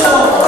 Lord.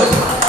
Senhor.